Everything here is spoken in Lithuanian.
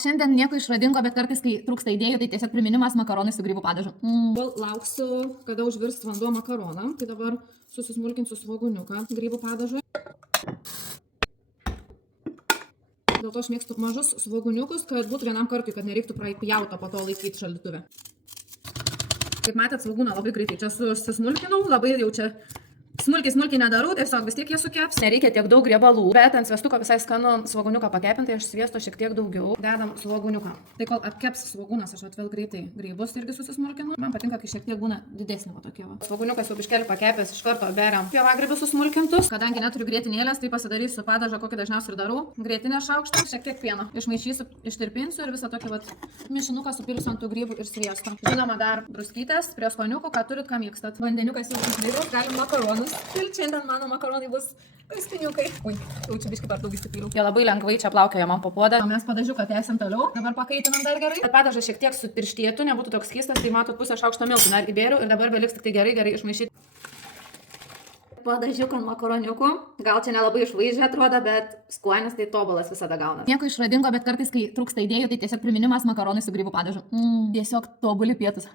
Šiandien nieko išradingo, bet kartais, kai trūksta idėjų, tai tiesiog priminimas makaronai su grybų padažu. Kol lauksiu, kada užvirs vanduo makaroną, tai dabar susismulkinsiu svogūniuką grybų padažui. Dėl to aš mėgstu mažus svogūniukus, kad būtų vienam kartui, kad nereiktų pjauto po to laikyti šaldytuve. Kaip matėt, svogūną labai greitai čia susmulkinau, labai jau čia smulkiai nedarau, tiesiog vis tiek jie sukeps. Nereikia tiek daug riebalų, bet ant sviestuko visai skanu svogūniuką pakepinti, aš sviesto šiek tiek daugiau. Dedam svogūniuką. Tai kol apkeps svogūnas, aš vėl greitai grybus irgi susismulkinu. Man patinka, kai šiek tiek būna didesnė va tokie. Svogūniukas jau biškelį pakepęs, iš karto beriam pievagrybius susmulkintus. Kadangi neturiu grietinėlės, tai pasidarysiu padažą, kokį dažniausiai ir darau. Grietinę šaukštą, šiek tiek pieno. Išmaišysiu, ištirpinsiu ir visą tokį vat mišinuką supilsiu ant tų grybų ir sviesto. Žinoma, dar druskytės, prie skoniukų, ką turit, ką mėgstat. Vandeniukas jau užvirus, galim makaronus. Ir šiandien mano makaronai bus skaniukai. Ui, jau čia biškai per daug įsipyliau. Jie labai lengvai čia plaukioja man po puodą. O mes padažiuką tęsim toliau. Dabar pakaitinam dar gerai. Kad padažas šiek tiek sutirštėtų, nebūtų toks keistas, tai matot pusę šaukšto miltų. Dar įbėriau ir dabar beliks tik tai gerai išmaišyti. Padažiuką ant makaroniukų. Gal čia nelabai išvaizdžiai atrodo, bet skonis tai tobulas visada gauna. Nieko išradingo, bet kartais, kai trūksta idėjų, tai tiesiog priminimas makaronai su grybų padažu. Tiesiog tobuli pietus.